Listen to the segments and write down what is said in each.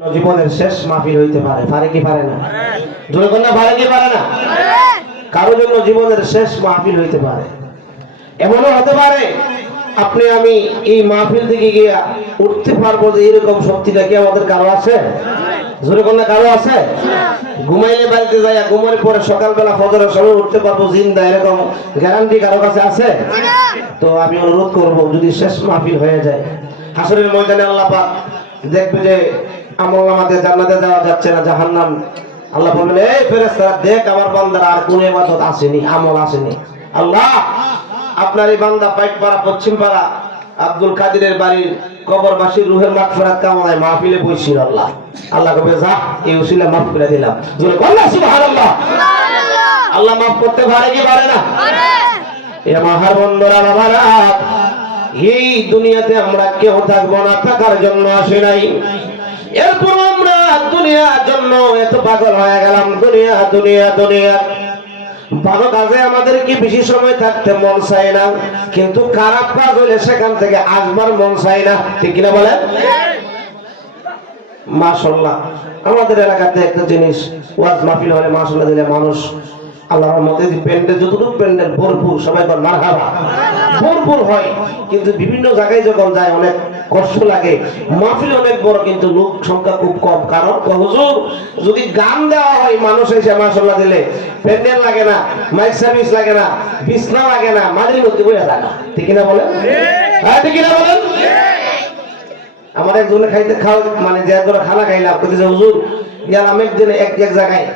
জীবনের শেষ মাহফিল হইতে পারে, পারে কি পারে না? জোরে বলেন না, পারে কি পারে না? কারোর জন্য জীবনের শেষ মাহফিল হইতে পারে। এমনও হতে পারে আপনি আমি এই মাহফিল থেকে গিয়ে উঠতে পারবো যে এরকম শক্তিটা কি আমাদের কারো আছে? জোরে বলেন না, কারো আছে? ঘুমাইলে বাড়িতে যাই, ঘুমার পরে সকালবেলা ফজরের সময় উঠতে পারবো জিন্দা, এরকম গ্যারান্টি কারো কাছে আছে? তো আমি অনুরোধ করব, যদি শেষ মাহফিল হয়ে যায়, হাসরের ময়দানে আল্লাহ পাক দেখবে যে আমল নামাতে জান্নাতে যাওয়া যাচ্ছে না, জাহান্নাম, আল্লাহ বলবেন এই ফেরেশতারা দেখ আমার বান্দার আর কোন ইবাদত আসেনি, আমল আসেনি। আল্লাহ আপনার এই বান্দা পাইকপাড়া পশ্চিমপাড়া আব্দুল কাদিরের বাড়ির কবরবাসীর রুহের মাগফিরাত কামনায় মাহফিলে বসছিল। আল্লাহ আল্লাহ কবে যা এই উসিলা মাফ করে দিলাম। জোরে বলেন সুবহানাল্লাহ। আল্লাহ মাফ করতে পারে কি পারে না? এ মহার বন্ধুরা বাবারা, এই দুনিয়াতে আমরা কেউ থাকবো না, থাকার জন্য আসে নাই। এরপর আমরা দুনিয়ার জন্য এত পাগল হয়ে গেলাম, দুনিয়া দুনিয়া দুনিয়া। ভালো কাজে আমাদের কি বেশি সময় থাকতে মন চায় না, কিন্তু খারাপ কাজ হলে সেখান থেকে আসবার মন চায় না, ঠিক কিনা বলেন? মাশাআল্লাহ আমাদের এলাকাতে একটা জিনিস, ওয়াজ মাহফিল হলে মাশাআল্লাহ দিলে মানুষ আল্লাহর রহমতে প্যান্ডেল যতটুকু প্যান্ডেল ভরপুর, সবাই বল মারহাবা, ভরপুর হয়। কিন্তু বিভিন্ন জায়গায় যখন যায় অনেক কষ্ট লাগে। মাহফিল অনেক বড় কিন্তু লোক সংখ্যা খুব কম। কারণ হুজুর যদি গান দেওয়া হয় মানুষ এসে মাশাআল্লাহ দিলে প্যান্ডেল লাগে না, মাইক সার্ভিস লাগে না, বিছনা লাগে না, মাঝের মধ্যে বইয়া যায় না, ঠিক কিনা বলেন? হ্যাঁ ঠিক কিনা বলেন? আমার একজনে খাইতে খাওয়া মানে যে একজনে খানা খাইলাম, বলতেছে হুজুর গেলাম একদিনে এক এক জায়গায়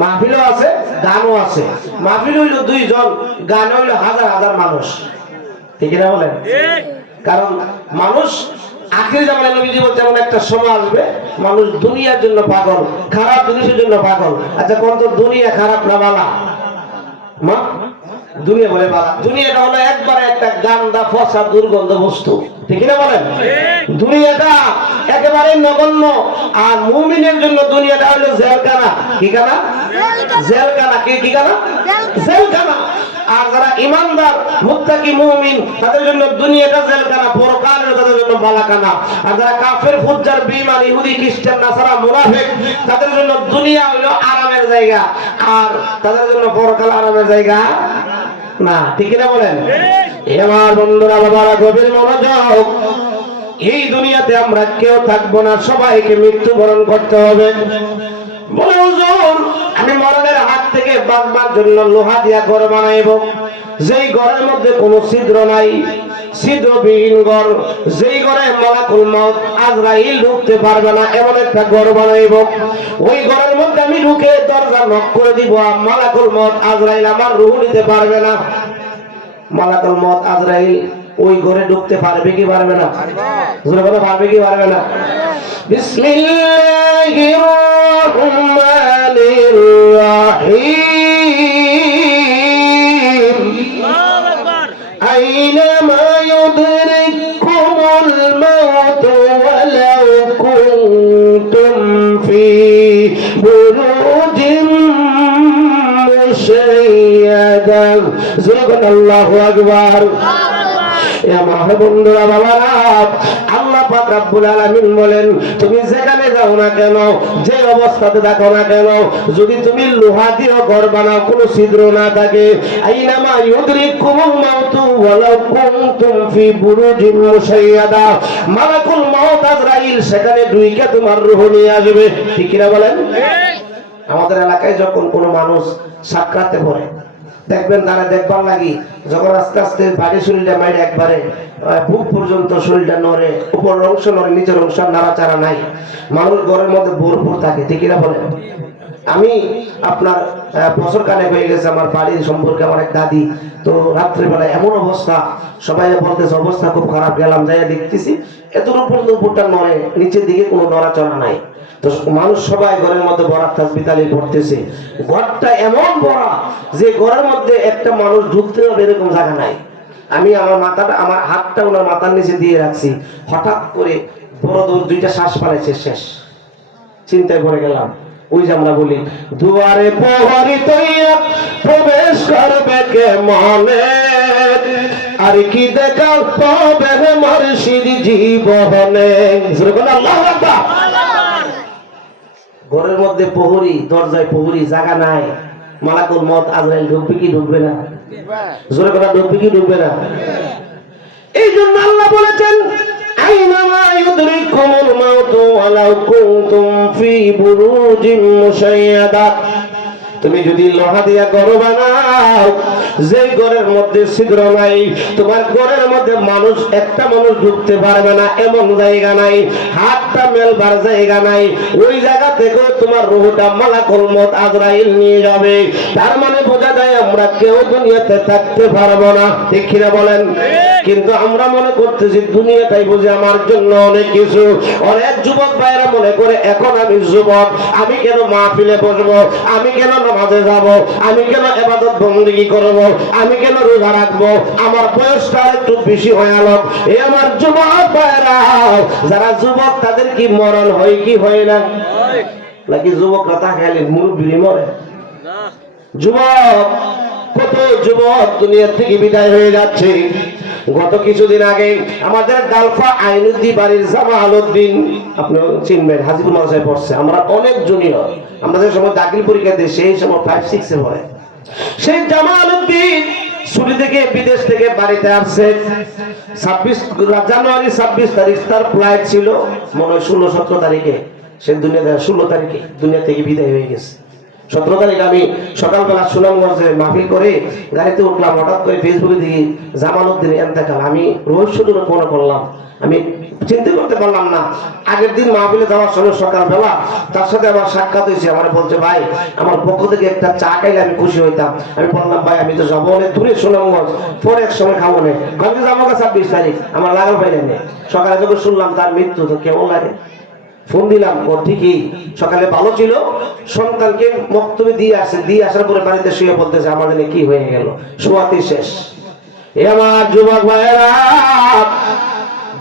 মাহফিলও আছে গানও আছে। মাহফিল হইল 2 জন, গান হইল হাজার হাজার মানুষ, ঠিক না বলেন? কারণ মানুষ আখির জামানায় নবীজি বলতে এমন একটা সময় আসবে মানুষ দুনিয়ার জন্য পাগল, খারাপ জিনিসের জন্য পাগল। আচ্ছা কোন তো দুনিয়া খারাপ না বালা? মা দুনিয়া বলে বালা? দুনিয়াটা হলো একবারে একটা গান্দা ফসা দুর্গন্ধ বস্তু, ঠিক না বলেন? দুনিয়াটা একেবারে নগণ্য। আর মুমিনের জন্য দুনিয়াটা হলো জেলখানা। কি খানা? জেলখানা। কি খানা? জেলখানা। আর যারা ইমানদার মুত্তাকি মুমিন তাদের জন্য দুনিয়াটা জেলখানা, পরকাল তাদের জন্য বালাখানা। আর যারা কাফের ফুজ্জার বেঈমান ইহুদি খ্রিস্টান নাসারা মুনাফিক তাদের জন্য দুনিয়া হলো আরামের জায়গা, আর তাদের জন্য পরকাল আরামের জায়গা না, ঠিক না বলেন? আমার বন্ধুরা বাবারা গভীর মনোযোগ। এই দুনিয়াতে আমরা কেউ থাকবো না, সবাইকে মৃত্যুবরণ করতে হবে। বলে হুজুর আমি মরণের হাত থেকে বাঁচবার জন্য লোহা দিয়া ঘর বানাইব, যেই ঘরের মধ্যে কোনো ছিদ্র নাই, ছিদ্রবিহীন ঘর, যেই ঘরে মালাকুল মউত আজরাইল ঢুকতে পারবে না, এমন একটা ঘর বানাইব। ওই ঘরের মধ্যে আমি ঢুকে দরজা নক করে দিব, মালাকুল মউত আজরাইল আমার রূহ নিতে পারবে না। মালাকুল মউত আজরাইল ওই ঘরে ঢুকতে পারবে কি পারবে না? জোরে বলো পারবে কি পারবে না? বিসমিল্লাহির রহমানির রহিম। আল্লাহু আকবার। আইনামা ইউদরিকুমুল মাউত ওয়ালাউ কুনতুম ফি বুরুজিন মুশাইয়াদা। জোরে বলো আল্লাহু আকবার। আমার বন্ধুরা বাবারা, আল্লাহ পাক রব্বুল আলামিন বলেন তুমি যেখানে যাও না কেন, যে অবস্থাতে থাকো না কেন, যদি তুমি লোহা দিয়ে ঘর বানাও কোনো ছিদ্র না থাকে, আইনামা ইউদরিকুমুল মাউত ওয়ালাউ কুনতুম ফি বুরুজিন মুশাইয়াদা, মালাকুল মউত আজরাইল সেখানে ঢুকে তোমার রূহ নিয়ে আসবে, ঠিক কি না বলেন? আমাদের এলাকায় যখন কোনো মানুষ সাকরাতে পড়ে দেখবেন তারা দেখবার লাগি যখন আস্তে আস্তে বাড়ি শরীরটা মাইরে একবারে বুক পর্যন্ত শরীরটা নড়ে, উপর অংশ নড়ে, নিচের অংশ নাড়াচাড়া নাই, মানুষ ঘরের মধ্যে ভরপুর থাকে, ঠিক না বলেন? আমি আপনার বছর কানে হয়ে গেছে আমার বাড়ির সম্পর্কে আমার এক দাদি, তো রাত্রিবেলায় এমন অবস্থা, সবাই বলতেছে অবস্থা খুব খারাপ, গেলাম যাইয়া দেখতেছি এতর উপর উপরটা নড়ে, নিচের দিকে কোনো নড়াচড়া নাই। তো মানুষ সবাই ঘরের মধ্যে বরাত তাসবিহ তাহলিল পড়তেছে, ঘরটা এমন বড় যে ঘরের মধ্যে একটা মানুষ ঢুকতে হবে এরকম জায়গা নাই। আমি আমার হাতটা ওনার মাথার নিচে দিয়ে রাখছি, হঠাৎ করে বড় দুইটা শ্বাস পালাইছে, শেষ। চিন্তায় পড়ে গেলাম। ওই যে আমরা বলি দুয়ারে প্রহরী তৈয়া প্রবেশ করবে কে মনে, আর কি দেখা পাবে মুর্শিদ জীবনে। আল্লাহু আকবার। ঘরের মধ্যে প্রহরী, দরজায় প্রহরী, জায়গা নাই, মালাকুল মউত আজরাইল ঢুকবে কি ঢুকবে না? জোরে কথা, ঢুকবে কি ঢুকবে না? এই জন্য আল্লাহ বলেছেন আইনামা ইউদরিকুমুল মাউতু ওয়ালাউ কুনতুম ফি বুরুজিম মুশাইয়াদা। তুমি যদি লোহা দিয়া ঘর বানাও, যে ঘরের মধ্যে ছিদ্র নাই, তোমার ঘরের মধ্যে মানুষ একটা মানুষ ঢুকতে পারবে না এমন জায়গা নাই, হাতটা মেলবার জায়গা নাই, ওই জায়গা থেকেও তোমার রূহটা মালাকুল মউত আজরাইল নিয়ে যাবে। তার মানে বোঝা যায় আমরা কেউ দুনিয়াতে থাকতে পারবো না, ঠিক কিনা বলেন? কিন্তু আমরা মনে করতেছি দুনিয়াটাই বুঝি আমার জন্য অনেক কিছু। অনেক যুবক ভাইরা মনে করে এখন আমি যুবক, আমি কেন মাহফিলে বসবো, আমি কেন নামাজে যাব, আমি কেন ইবাদত বন্দেগী করব, আমি কেন রোজা রাখবো, আমার বয়সটা একটু বেশি হয়ে গেল। এই আমার যুবক ভাইরা, যারা যুবক তাদের কি মরণ হয় কি হয় না? নাকি যুবকরা তা খেলে মুরব্বি মরে? যুবক, কত যুবক দুনিয়া থেকে বিদায় হয়ে যাচ্ছে। গত কিছুদিন আগে আমাদের গালফা আইনুদ্দি বাড়ির জামালউদ্দিন, আপনি চিনবেন, হাজিপুর মাদ্রাসায় পড়ছে, আমরা অনেক জুনিয়র, আমাদের সময় দাখিল পরীক্ষা দিয়ে সেই সময় 5-6 পড়ে। সেই জামালউদ্দিন ছুটি থেকে বিদেশ থেকে বাড়িতে আসছে 26 জানুয়ারি 26 তারিখ তার ফ্লাইট ছিল, মনে হয় 16-17 তারিখে সে দুনিয়া 16 তারিখে দুনিয়া থেকে বিদায় হয়ে গেছে। 17 তারিখ আমি সকালবেলা সুনামগঞ্জে মাহফিল করে গাড়িতে উঠলাম, হঠাৎ করে ফেসবুকে দেখি জামালউদ্দিন এন্তেকাল। আমি রহস্যজনক মনে করলাম, আমি চিন্তা করতে পারলাম না। আগের দিন মাহফিলে যাওয়ার সময় সকালবেলা তার সাথে আমার সাক্ষাৎ হয়েছে। আমার বলছে, ভাই আমার পক্ষ থেকে একটা চা খাইলে আমি খুশি হইতাম। আমি বললাম, ভাই আমি তো যাবো অনেক দূরে সুনামগঞ্জ, পরে এক সময় খাবো না, আমি যাবো 26 তারিখ, আমার লাগাল পাইলেন না। সকালে যখন শুনলাম তার মৃত্যু, তো কেমন লাগে। ফোন দিলাম, ও ঠিকই সকালে ভালো ছিল, সন্তানকে বক্তব্য দিয়ে আসে, দিয়ে আসার পরে বাড়িতে শুয়ে বলতেছে আমাদের কি হয়ে গেল, শোয়াতে শেষ। এ আমার যুবক ভাইয়েরা,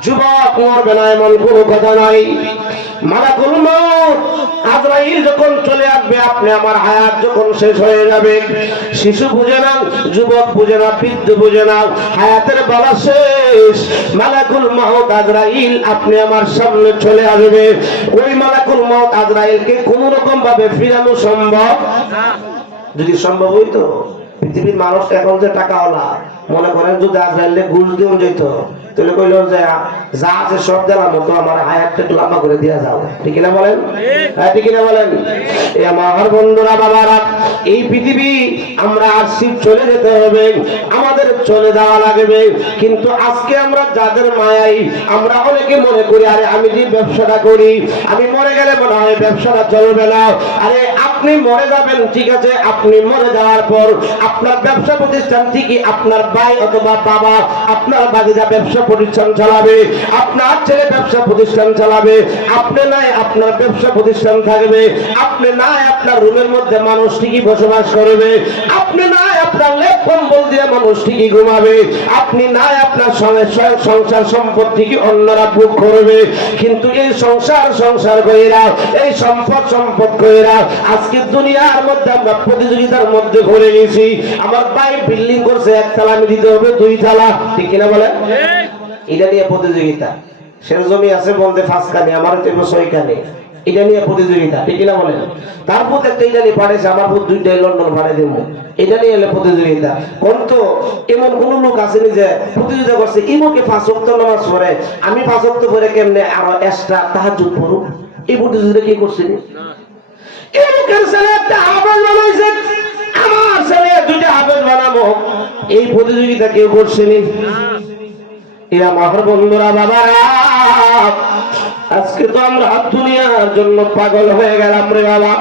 যুবক মরবে না এমন কোনো কথা নাই। মালাকুল মউত আজরাইল যখন চলে আসবে, আপনি আমার হায়াত যখন শেষ হয়ে যাবে, শিশু বুঝে না, যুবক বুঝে না, বৃদ্ধ বুঝে না, হায়াতের বেলা শেষ, মালাকুল মউত আজরাইল আপনি আমার সামনে চলে আসবে। ওই মালাকুল মউত আজরাইলকে কোন রকম ভাবে ফিরানো সম্ভব? যদি সম্ভব হইতো, পৃথিবীর মানুষ এখন যে টাকাওয়ালা, মনে করেন যদি আজরাইলে ঘুষ দিয়ে যেত, তাহলে কইল যে যা আছে সব দেওয়ার মতো আমার হায়াতটা একটু লম্বা করে দিয়া যাও, ঠিক না বলেন? হ্যাঁ, ঠিক না বলেন? এই আমার বন্ধুরা, বাবারা, এই পৃথিবী আমরা আসছি, চলে যেতে হবে, আমাদের চলে যাওয়া লাগবে। কিন্তু আজকে আমরা যাদের মায়াই, আমরা অনেকে মনে করি আরে আমি যে ব্যবসাটা করি, আমি মরে গেলে মনে হয় ব্যবসাটা চলবে না। আরে আপনি মরে যাবেন, ঠিক আছে, আপনি মরে যাওয়ার পর আপনার ব্যবসা প্রতিষ্ঠান ঠিকই আপনার ভাই অথবা বাবা, আপনার ভাতিজা ব্যবসা প্রতিষ্ঠান চালাবে, আপনার ছেলে ব্যবসা প্রতিষ্ঠান চালাবে, আপনি নাই আপনার ব্যবসা প্রতিষ্ঠান থাকবে, আপনি নাই আপনার রুমের মধ্যে মানুষ ঠিকই বসবাস করবে, আপনি নাই আপনার লেপ কম্বল দিয়ে মানুষ ঠিকই ঘুমাবে, আপনি নাই আপনার সংসার সম্পত্তি অন্যরা ভোগ করবে। কিন্তু এই সংসার কইরা, এই সম্পদ কইরা আজকে দুনিয়ার মধ্যে আমরা প্রতিযোগিতার মধ্যে ঘুরে গেছি। আমার ভাই বিল্ডিং করছে, একতলা আমি দিতে হবে 2 তলা, ঠিক কিনা বলে? এটা নিয়ে প্রতিযোগিতা। সে জমি আছে বলতে 5 কানি, আমার তো 6 কানি, এটা নিয়ে প্রতিযোগিতা, ঠিক কিনা বলেন? তারপর একটা এটা নিয়ে পাঠাইছে, আমার বোধ 2টাই লন্ডন ভাড়া দেবো, এটা নিয়ে এলে প্রতিযোগিতা। কোন তো এমন কোন লোক আসেনি যে প্রতিযোগিতা করছে ইমুকে 5 ওয়াক্ত নামাজ পড়ে, আমি 5 ওয়াক্ত পড়ে কেমনে আরো এক্সট্রা তাহাজ্জুদ পড়ুক, এই প্রতিযোগিতা কি করছিনি? এই লোকের ছেলে একটা হাফেজ বানাইছে, আমার ছেলে 2টা হাফেজ বানাবো, এই প্রতিযোগিতা কেউ করছেনি। এরা আমার বন্ধুরা, বাবারা, আজকে তো আমরা দুনিয়ার জন্য পাগল হয়ে গেলাম রে বাবা।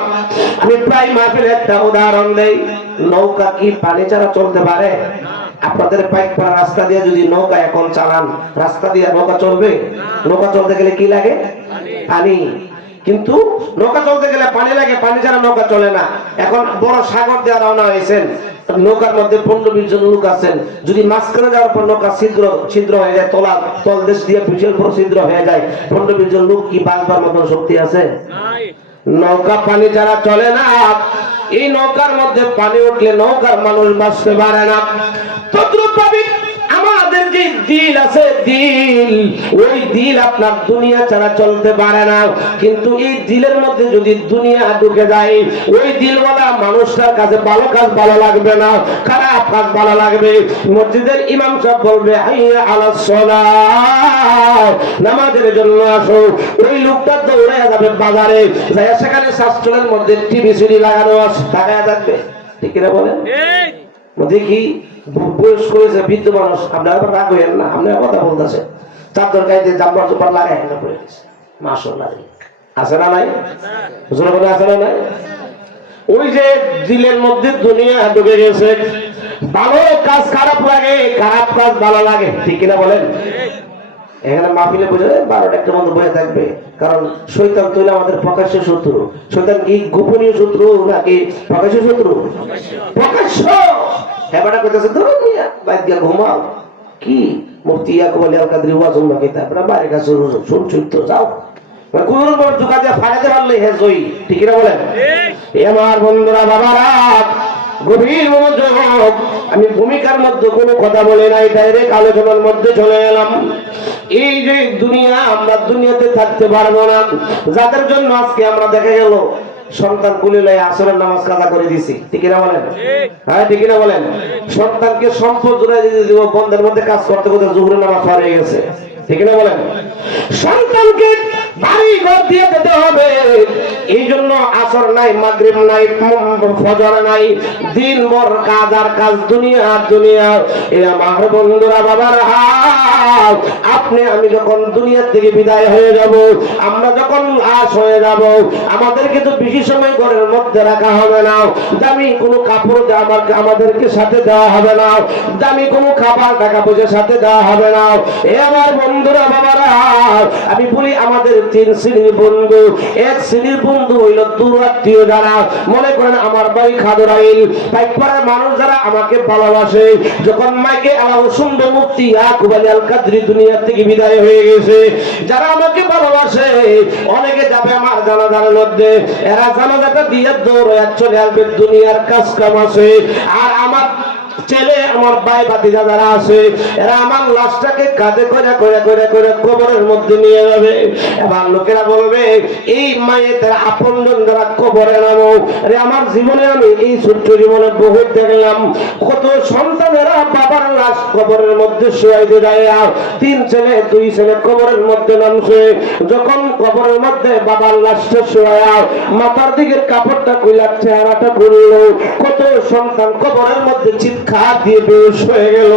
আমি প্রায় মাহফিলে একটা উদাহরণ দেই, নৌকা কি পানি ছাড়া চলতে পারে? আপনাদের পাইকপাড়া রাস্তা দিয়ে যদি নৌকা এখন চালান, রাস্তা দিয়ে নৌকা চলবে? নৌকা চলতে গেলে কি লাগে? পানি। কিন্তু নৌকা চলতে গেলে পানি লাগে, পানি ছাড়া নৌকা চলে না। এখন বড় সাগর দিয়ে রওনা হয়েছেন, নৌকার মধ্যে 15-20 জন লোক আছেন, যদি মাঝখানে যাওয়ার পর নৌকা ছিদ্র হয়ে যায়, তল দেশ দিয়ে পিছের পর ছিদ্র হয়ে যায়, 15-20 জন লোক কি বাঁচবার মতন শক্তি আছে? নৌকা পানি ছাড়া চলে না। এই নৌকার মধ্যে পানি উঠলে নৌকার মানুষ বাঁচতে পারে না। তদ্রুপভাবে আমাদের যে দিল আছে দিল, ওই দিল আপনার দুনিয়া ছাড়া চলতে পারে না। কিন্তু এই দিলের মধ্যে যদি দুনিয়া ঢুকে যায়, ওই দিলওয়ালা মানুষটার কাছে ভালো কাজ ভালো লাগবে না, খারাপ কাজ ভালো লাগবে। মসজিদের ইমাম সাহেব বলবে হাইয়া আলাস সালাহ, নামাজের জন্য আসো, ওই লোকটা দৌড়ে যাবে বাজারে, যাই সেখানে শাস্ত্রের মধ্যে টিভি সিডি লাগানো আছে, তাকায় থাকবে। ঠিক না বলেন? দেখি বয়স করেছে বৃদ্ধ মানুষ, আপনার আবার রাগ হইেন না, আপনার কথা বলতেছে, চাদর গাইতে জাম্পার চোপার লাগাই না পড়ে গেছে। মাশাআল্লাহ, আছে না নাই? হুজুর বলে আছে না নাই? ওই যে দিলের মধ্যে দুনিয়া ঢুকে গেছে, ভালো কাজ খারাপ লাগে, খারাপ কাজ ভালো লাগে। ঠিক কিনা বলেন? এখানে মাহফিলে বুঝে 12টা মতো বয়ে থাকবে, কারণ শয়তান তো আমাদের প্রকাশ্য শত্রু। শয়তান কি গোপনীয় শত্রু নাকি প্রকাশ্য শত্রু? প্রকাশ্য। হেবাটা কইতেছে ধরুন মিয়া বাইক দিয়া ঘুমাও, কি মুফতি ইয়াকুব আলী আল কাদরি ওয়াজ উম্মা কিতাব, আপনারা বাইরে কাছে শুনছুন তো যাও, কোন বড় দোকান দিয়ে ফাটাতে পারলে হে জয়ী। ঠিক না বলেন? এই আমার বন্ধুরা বাবারা, গভীর মনোযোগ। আমি ভূমিকার মধ্যে কোনো কথা বলে নাই, ডাইরেক্ট আলোচনার মধ্যে চলে এলাম। এই যে দুনিয়া, আমরা দুনিয়াতে থাকতে পারবো না, যাদের জন্য আজকে আমরা দেখা গেল সন্তান কুলে লাই আসরের নামাজ কাজা করে দিছি। ঠিক না বলেন? হ্যাঁ ঠিক না বলেন? সন্তানকে সম্পদ জোড়াই দিয়ে দিব, বন্ধের মধ্যে কাজ করতে করতে জোহরের নামাজ হয়ে গেছে। ঠিক না বলেন? সন্তানকে বাড়ি ঘর দিয়ে দিতে হবে, এই জন্য আসর নাই, মাগরিব নাই, ফজর নাই, দিনভর কাজ আর কাজ, দুনিয়া আর দুনিয়া। এরা আমার বন্ধুরা বাবারা, আপনি আমি যখন দুনিয়া থেকে বিদায় হয়ে যাব, আমরা যখন লাশ হয়ে যাব, আমাদেরকে তো বেশি সময় ঘরের মধ্যে রাখা হবে না, দামি কোনো কাপড় আমাদেরকে সাথে দেওয়া হবে না, দামি কোনো খাবার টাকা পয়সা সাথে দেওয়া হবে না। এ আমার বন্ধুরা বাবারা, আমি বলি আমাদের 3 শ্রেণীর বন্ধু। এক শ্রেণীর বন্ধু হইল দূর আত্মীয়, যারা মনে করেন আমার বাড়ি খাদরাইল, পাইকপাড়ার মানুষ যারা আমাকে ভালোবাসে, যখন মাইকে আওয়াজ শুনবে মুফতি ইয়াকুব আলী আল কাদরি দুনিয়া থেকে বিদায় হয়ে গেছে, যারা আমাকে ভালোবাসে অনেকে যাবে আমার জানাজার মধ্যে, এরা জানাজাটা দিয়ে দৌড়ে চলে আসবে, দুনিয়ার কাজ কাম আছে। আর আমার ছেলে, আমার ভাই ভাতিজা যারা আছে, এরা আমার লাশটাকে কাঁধে করে করে করে করে কবরের মধ্যে নিয়ে যাবে। এবার লোকেরা বলবে এই মায়ের আপনজন যারা কবরে নামো। আরে আমার জীবনে আমি এই ছোট্ট জীবনে বহুত দেখলাম, কত সন্তানেরা বাবার লাশ কবরের মধ্যে শুয়াই দিয়ে যায়, 3 ছেলে 2 ছেলে কবরের মধ্যে নামছে। যখন কবরের মধ্যে বাবার লাশটা শুয়ায়, মাথার দিকের কাপড়টা কইলা চেহারাটা খুললো, কত সন্তান কবরের মধ্যে চিৎকার দিয়ে বেহুশ হয়ে গেল।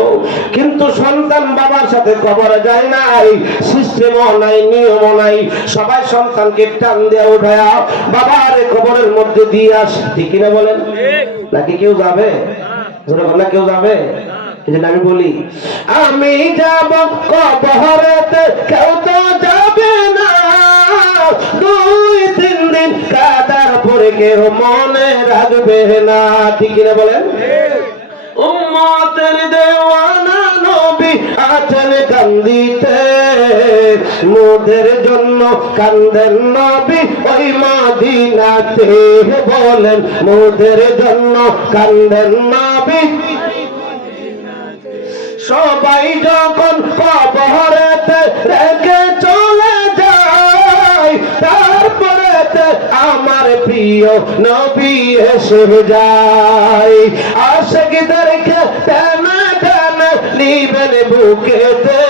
কিন্তু সন্তান বাবার সাথে কবরে যায় নাই, সিস্টেমও নাই, নিয়মও নাই। সবাই সন্তানকে টান দিয়ে উঠায় বাবার কবরের মধ্যে দিয়ে আসে। ঠিক কিনা বলেন? নাকি কেউ যাবে? না কেউ যাবে? এই জন্য আমি বলি আমি যাব কবরেতে, কেউ তো যাবে না। 2-3 দিন কাটার পরে কেউ মনে রাখবে না। ঠিক কিনা বলেন? উম্মতের দেওয়ানা নবী আছেন কান্দিতে, মোদের জন্য কান্দেন নবী ওই মদিনাতে। বলেন মোদের জন্য কান্দেন নবী। সবাই যখন কবরেতে রেখে চলে যায়, তারপরে আমার প্রিয় নবী এসে যায়। আশিকদেরকে টানা টানা নিবেন বুকেতে,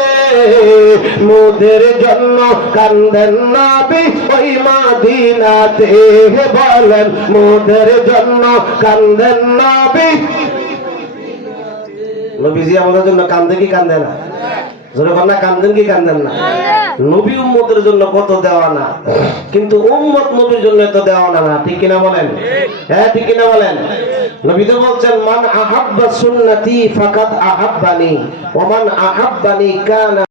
মোদের জন্য কান্দেন নবী ওই মদিনাতে। বলেন মোদের জন্য কান্দেন নবী। নবীজি আমাদের জন্য কান্দে কি কান্দে না? জোরে বলেন না, কান্দেন কি কান্দেন না? নবী উম্মতের জন্য কত দেওয়া না, কিন্তু উম্মত নবীর জন্য তো দেওয়া না। ঠিক কিনা বলেন? হ্যাঁ ঠিক কিনা বলেন? নবী তো বলছেন মান আহাব্বা সুন্নতি ফাকাদ আহাব্বানি ওয়া মান আহাব্বানি কানা